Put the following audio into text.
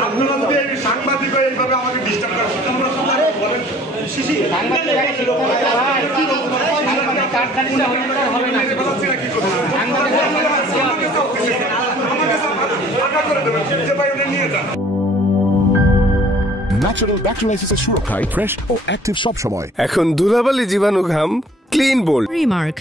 আপনারা যদি এই সাংবাদিক এইভাবে আমাকে ডিস্টার্ব করেন ন্যাচারাল ব্যাকটেরিয়ালাইসিসের সুরক্ষায় ফ্রেশ ও অ্যাক্টিভ সব সময়। এখন ধুলাবালি জীবাণু ঘাম ক্লিন বোল্ড রিমার্ক